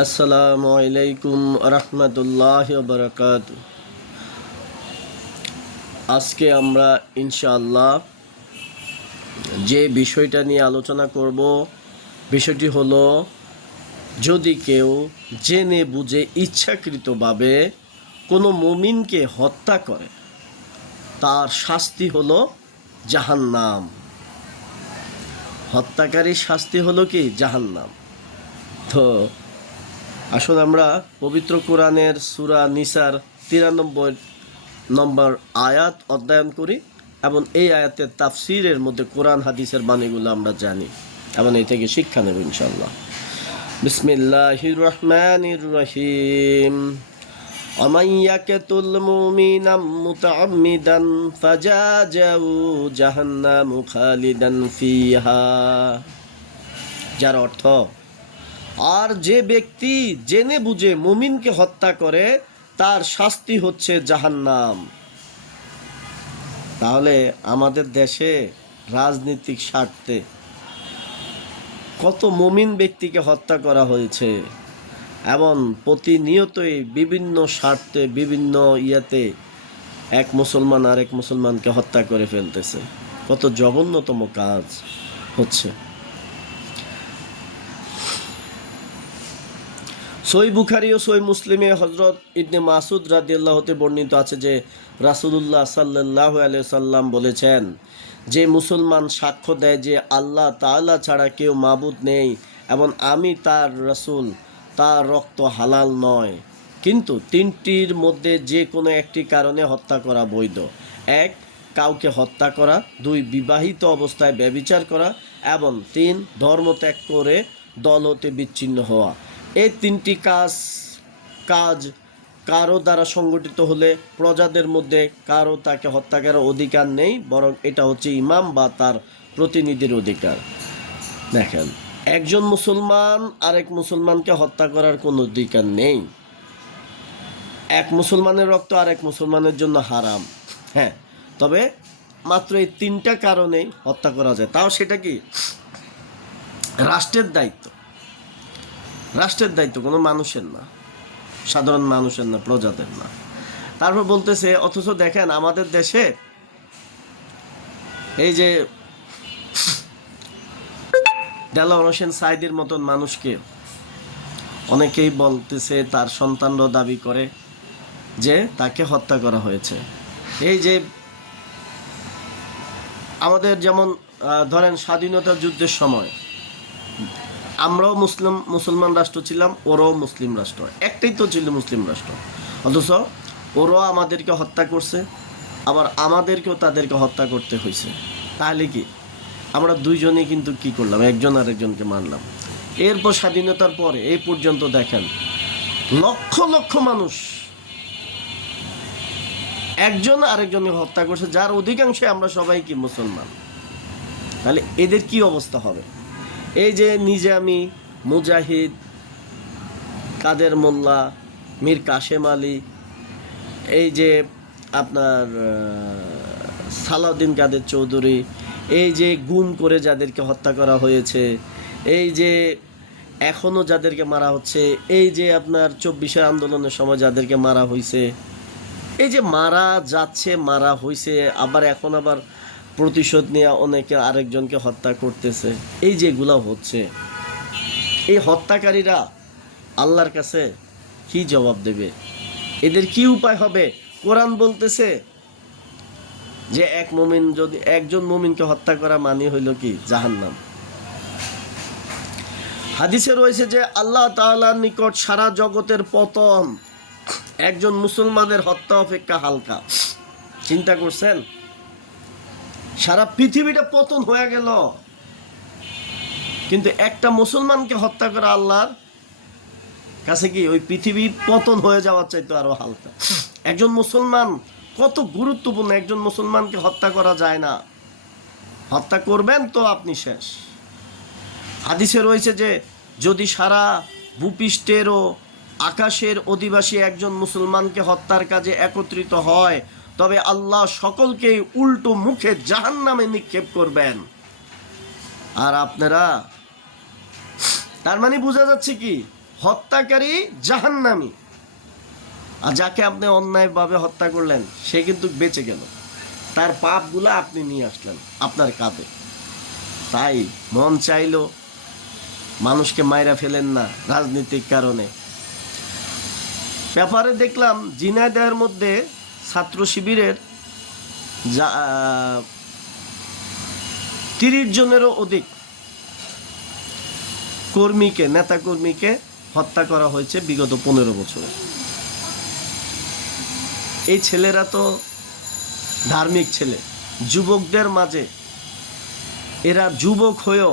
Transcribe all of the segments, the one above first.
আসসালামু আলাইকুম রহমতুল্লাহি ওয়া বারাকাতুহু। আজকে আমরা ইনশাআল্লাহ যে বিষয়টা নিয়ে আলোচনা করব, বিষয়টি হলো যদি কেউ জেনে বুঝে ইচ্ছাকৃতভাবে কোনো মুমিনকে হত্যা করে তার শাস্তি হলো জাহান্নাম। হত্যাকারীর শাস্তি হলো কি? জাহান্নাম। তো আসলে আমরা পবিত্র কোরআনের সূরা নিসার 93 নম্বর আয়াত অধ্যয়ন করি এবং এই আয়াতের তাফসিরের মধ্যে কোরআন হাদিসের বাণীগুলো আমরা জানি এবং এই থেকে শিক্ষা নেব ইনশাআল্লাহ। বিসমিল্লাহির রহমানির রহিম। ومن يقتل مؤمنا متعمدا فجزاؤه جهنم خالدا فيها। যার অর্থ, আর যে ব্যক্তি জেনে বুঝে মুমিনকে হত্যা করে তার শাস্তি হচ্ছে জাহান্নাম। তাহলে আমাদের দেশে রাজনৈতিক স্বার্থে কত মুমিন ব্যক্তিকে হত্যা করা হয়েছে এবং প্রতিনিয়তই বিভিন্ন স্বার্থে বিভিন্ন ইয়াতে এক মুসলমান আরেক মুসলমানকে হত্যা করে ফেলতেছে। কত জঘন্যতম কাজ হচ্ছে। সই বুখারী ও সই মুসলিমে হজরত ইবনে মাসুদ রাদিয়াল্লাহু হতে বর্ণিত আছে যে রাসূলুল্লাহ সাল্লাল্লাহু আলাইহি সাল্লাম বলেছেন, যে মুসলমান সাক্ষ্য দেয় যে আল্লাহ তাআলা ছাড়া কেউ মাবুদ নেই এবং আমি তার রাসূল, তার রক্ত হালাল নয়, কিন্তু তিনটির মধ্যে যে কোনো একটি কারণে হত্যা করা বৈধ। এক, কাউকে হত্যা করা। দুই, বিবাহিত অবস্থায় ব্যভিচার করা এবং তিন, ধর্ম ত্যাগ করে দল হতে বিচ্ছিন্ন হওয়া। এই তিনটি কাজ কারো দ্বারা সংগঠিত হলে প্রজাদের মধ্যে কারো তাকে হত্যা করার অধিকার নেই, বরং এটা হচ্ছে ইমাম বা তার প্রতিনিধির অধিকার। দেখেন, একজন মুসলমান আরেক মুসলমানকে হত্যা করার কোনো অধিকার নেই। এক মুসলমানের রক্ত আরেক মুসলমানের জন্য হারাম। হ্যাঁ, তবে মাত্র এই তিনটা কারণেই হত্যা করা যায়, তাও সেটা কি? রাষ্ট্রের দায়িত্ব। রাষ্ট্রের দায়িত্ব, কোনো মানুষের না, সাধারণ মানুষের না, প্রজাদের না। তারপর বলতেছে, অথচ দেখেন আমাদের দেশে এই যে দেলোয়ার হোসেন সাঈদীর মতন মানুষকে অনেকেই বলতেছে, তার সন্তানরাও দাবি করে যে তাকে হত্যা করা হয়েছে। এই যে আমাদের যেমন ধরেন স্বাধীনতা যুদ্ধের সময় আমরাও মুসলমান রাষ্ট্র ছিলাম, ওরাও মুসলিম রাষ্ট্র, একটাই তো ছিল মুসলিম রাষ্ট্র, অথচ ওরাও আমাদেরকে হত্যা করছে, আবার আমাদেরকেও তাদেরকে হত্যা করতে হয়েছে। তাহলে কি আমরা দুইজনেই কিন্তু কি করলাম? একজন আরেকজনকে মারলাম। এরপর স্বাধীনতার পরে এই পর্যন্ত দেখেন লক্ষ লক্ষ মানুষ একজন আরেকজনকে হত্যা করছে, যার অধিকাংশে আমরা সবাই কি মুসলমান। তাহলে এদের কি অবস্থা হবে? এই যে নিজামী, মুজাহিদ, কাদের মোল্লা, মীর কাশেম আলী, এই যে আপনার সালাউদ্দিন কাদের চৌধুরী, এই যে গুম করে যাদেরকে হত্যা করা হয়েছে, এই যে এখনও যাদেরকে মারা হচ্ছে, এই যে আপনার 24 আন্দোলনের সময় যাদেরকে মারা হয়েছে, এই যে মারা যাচ্ছে, মারা হয়েছে, আবার এখন আবার প্রতিশোধ নিয়ে অনেকে আরেকজনকে হত্যা করতেছে, এই যেগুলো হচ্ছে, এই হত্যাকারীরা আল্লাহর কাছে কি জবাব দেবে? এদের কি উপায় হবে? কোরআন বলতেছে যে একজন মুমিনকে হত্যা করা মানে হইল কি? জাহান্নাম। হাদিসে রয়েছে যে আল্লাহ তাআলার নিকট সারা জগতের পতন একজন মুসলমানের হত্যা অপেক্ষা হালকা। চিন্তা করছেন? সারা পৃথিবীটা পতন হয়ে গেল, কিন্তু একটা মুসলমানকে হত্যা করা আল্লাহর কাছে কি ওই পৃথিবী পতন হয়ে যাওয়ার চাইতে আরো হালকা। একজন মুসলমান কত গুরুত্বপূর্ণ, একজন মুসলমানকে হত্যা করা যায় না। হত্যা করবেন তো আপনি শেষ। হাদিসে রয়েছে যে যদি সারা ভূপৃষ্ঠের ও আকাশের অধিবাসী একজন মুসলমানকে হত্যার কাজে একত্রিত হয়, তবে আল্লাহ সকলকেই উল্টো মুখে জাহান্নামে নিক্ষেপ করবেন। আর আপনারা, তার মানে বোঝা যাচ্ছে কি হত্যাকারী জাহান্নামী, আর যাকে আপনি অন্যায়ভাবে হত্যা করলেন সে কিন্তু বেঁচে গেল, তার পাপগুলো আপনি নিয়ে আসলেন আপনার কাঁধে। তাই মন চাইলো মানুষকে মাইরা ফেলেন না রাজনীতিক কারণে। পেপারে দেখলাম ঝিনাইদহের মধ্যে ছাত্র শিবিরের 30 জনেরও অধিক নেতা কর্মীকে হত্যা করা হয়েছে বিগত 15 বছরে। এই ছেলেরা তো ধার্মিক ছেলে, যুবকদের মাঝে এরা যুবক হয়েও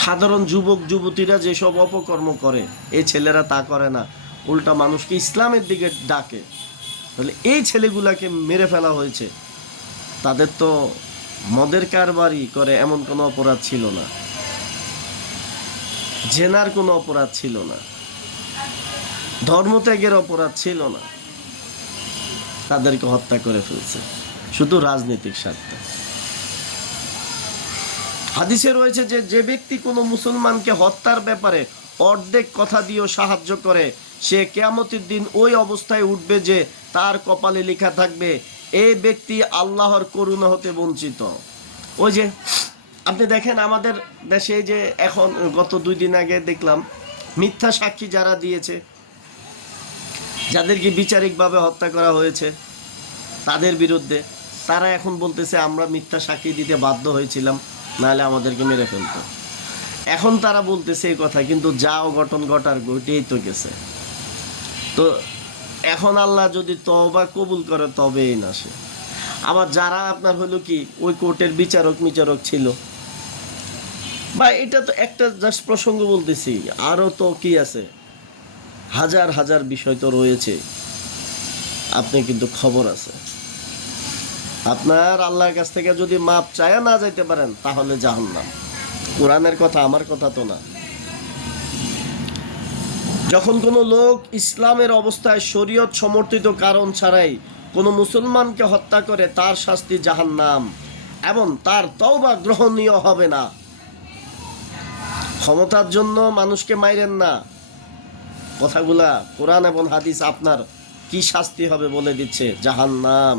সাধারণ যুবক যুবতীরা যেসব অপকর্ম করে এই ছেলেরা তা করে না, উল্টা মানুষকে ইসলামের দিকে ডাকে। তাহলে এই ছেলেগুলাকে মেরে ফেলা হয়েছে, তাদের তো মদের কারবারি করে এমন কোনো অপরাধ ছিল না, জেনার কোনো অপরাধ ছিল না, ধর্মত্যাগের অপরাধ ছিল না, তাদেরকে হত্যা করে ফেলছে শুধু রাজনৈতিক স্বার্থে। হাদিসে রয়েছে যে যে ব্যক্তি কোনো মুসলমানকে হত্যার ব্যাপারে অর্ধেক কথা দিয়েও সাহায্য করে সে কিয়ামতের দিন ওই অবস্থায় উঠবে যে তার কপালে লেখা থাকবে এই ব্যক্তি আল্লাহর করুণা হতে বঞ্চিত। ওই যে আপনি দেখেন আমাদের দেশে যে এখন গত 2 দিন আগে দেখলাম মিথ্যা সাক্ষী যারা দিয়েছে, যাদেরকে বিচারিকভাবে হত্যা করা হয়েছে তাদের বিরুদ্ধে, তারা এখন বলতেছে আমরা মিথ্যা সাক্ষী দিতে বাধ্য হয়েছিলাম, নাহলে আমাদেরকে মেরে ফেলতো। এখন তারা বলতেছে এই কথা, কিন্তু যা অঘটন ঘটার ঘটেই তো গেছে। তো এখন আল্লাহ যদি তওবা কবুল করে তবেই না সে। আবার যারা আপনার হলো কি ওই কোর্টের বিচারক ছিল, বা এটা তো একটা জাস্ট প্রসঙ্গ বলতেছি, আরও তো কি আছে, হাজার হাজার বিষয় তো রয়েছে। আপনি কিন্তু খবর আছে, আপনার আল্লাহর কাছ থেকে যদি মাপ চায়া না যাইতে পারেন তাহলে জাহান্নাম। কোরআনের কথা, আমার কথা তো না। যখন কোনো লোক ইসলামের অবস্থায় শরীয়ত সমর্থিত কারণ ছাড়াই কোনো মুসলমানকে হত্যা করে তার শাস্তি জাহান্নাম এবং তার তওবা গ্রহণীয় হবে না। ক্ষমতার জন্য মানুষকে মাইরেন না, কথাগুলা কোরআন এবং হাদিস আপনার কি শাস্তি হবে বলে দিচ্ছে, জাহান্নাম।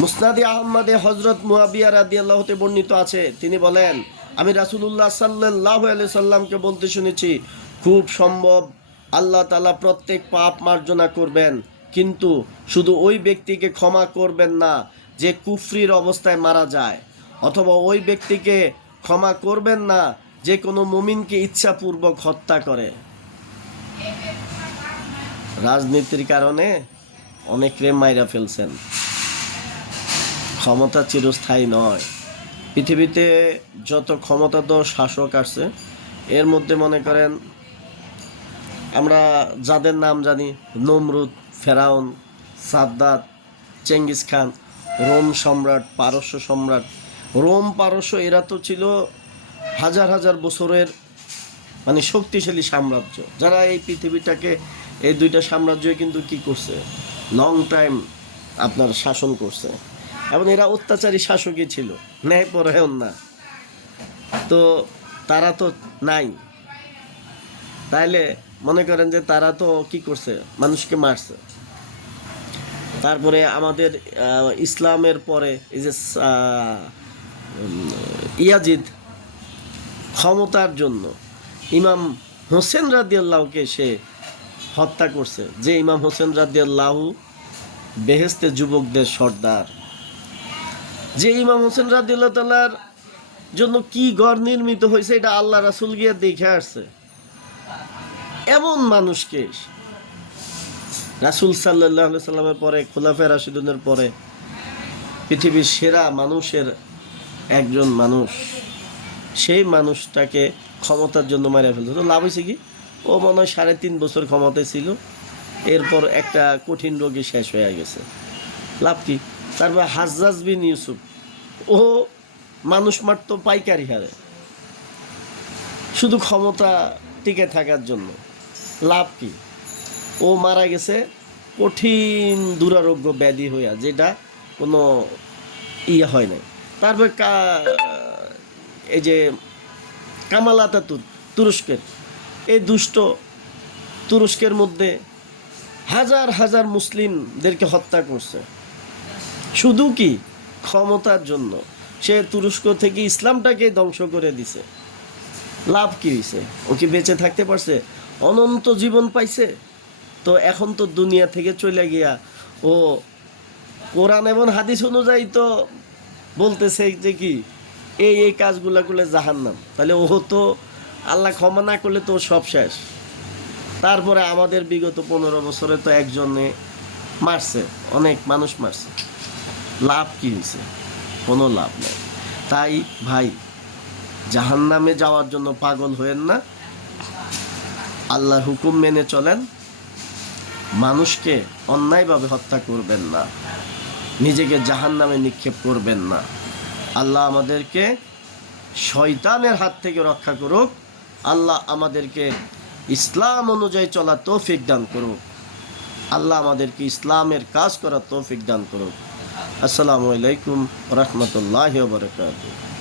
মুসনাদে আহমদে হযরত মুয়াবিয়া রাদিয়াল্লাহু হতে বর্ণিত আছে, তিনি বলেন আমি রাসূলুল্লাহ সাল্লাল্লাহু আলাইহি সাল্লামকে বলতে শুনেছি খুব সম্ভব আল্লাহ তাআলা প্রত্যেক পাপ মার্জনা করবেন, কিন্তু শুধু ওই ব্যক্তিকে ক্ষমা করবেন না যে কুফরির অবস্থায় মারা যায়, অথবা ওই ব্যক্তিকে ক্ষমা করবেন না যে কোনো মুমিনকে ইচ্ছাপূর্বক হত্যা করে। রাজনীতির কারণে অনেকরে মাইরা ফেলছেন। ক্ষমতা চিরস্থায়ী নয়। পৃথিবীতে যত ক্ষমতাধর শাসক আছে এর মধ্যে মনে করেন আমরা যাদের নাম জানি, নমরুদ, ফেরাউন, সাদ্দাত, চেঙ্গিস খান, রোম সম্রাট, পারস্য সম্রাট। রোম পারস্য এরা তো ছিল হাজার হাজার বছরের মানে শক্তিশালী সাম্রাজ্য, যারা এই পৃথিবীটাকে, এই দুইটা সাম্রাজ্য কিন্তু কি করছে, লং টাইম আপনার শাসন করছে, এবং এরা অত্যাচারী শাসকই ছিল, ন্যায়পরায়ণ না। তো তারা তো নাই, তাইলে মনে করেন যে তারা তো কি করছে, মানুষকে মারছে। তারপরে আমাদের ইসলামের পরে এই যে ইয়াজিদ ক্ষমতার জন্য ইমাম হোসেন রাদিয়াল্লাহুকে সে হত্যা করছে, যে ইমাম হোসেন রাদিয়াল্লাহু বেহেশতে যুবকদের সর্দার। যে ইমাম হোসেন রাদিয়াল্লাহু তাআলার জন্য কি ঘর নির্মিত হয়েছে এটা আল্লাহ রাসূল গিয়ে দেখে আসছে। এমন মানুষকে রাসূল সাল্লাল্লাহু আলাইহি সাল্লামের পরে, খোলাফায়ে রাশিদুনের পরে পৃথিবীর সেরা মানুষের একজন মানুষ, সেই মানুষটাকে ক্ষমতার জন্য মারা ফেলছে। তো লাভ হয়েছে কি, ও মনে হয় 3.5 বছর ক্ষমতায় ছিল, এরপর একটা কঠিন রোগে শেষ হয়ে গেছে। লাভ কি? তারপর হাজ্জাজ বিন ইউসুফ, ও মানুষ মারতো পাইকারি হারে শুধু ক্ষমতা টিকে থাকার জন্য। লাভ কি? ও মারা গেছে কঠিন দুরারোগ্য ব্যাধি হইয়া, যেটা কোনো ইয়ে হয় নাই। তারপর এই যে কামাল আতাতুর্ক, তুরস্কের, এই দুষ্ট তুরস্কের মধ্যে হাজার হাজার মুসলিমদেরকে হত্যা করছে, শুধু কি ক্ষমতার জন্য। সে তুরস্ক থেকে ইসলামটাকে ধ্বংস করে দিছে, লাভ কি হয়েছে? ও কি বেঁচে থাকতে পারছে? অনন্ত জীবন পাইছে? তো এখন তো দুনিয়া থেকে চলে গিয়া ও কোরআন এবং হাদিস অনুযায়ী তো বলতেছে যে কি এই কাজগুলা করলে জাহান্নাম, তাহলে ও তো আল্লাহ ক্ষমা না করলে তো সব শেষ। তারপরে আমাদের বিগত 15 বছরে তো একজনে মারছে, অনেক মানুষ মারছে, লাভ কি হয়েছে? কোনো লাভ নেই। তাই ভাই, জাহান্নামে যাওয়ার জন্য পাগল হয়েন না, আল্লাহর হুকুম মেনে চলেন, মানুষকে অন্যায়ভাবে হত্যা করবেন না, নিজেকে জাহান্নামে নিক্ষেপ করবেন না। আল্লাহ আমাদেরকে শয়তানের হাত থেকে রক্ষা করুক, আল্লাহ আমাদেরকে ইসলাম অনুযায়ী চলার তৌফিক দান করুক, আল্লাহ আমাদেরকে ইসলামের কাজ করার তৌফিক দান করুক। আসসালামু আলাইকুম ওয়া রাহমাতুল্লাহি ওয়া বারাকাতুহু।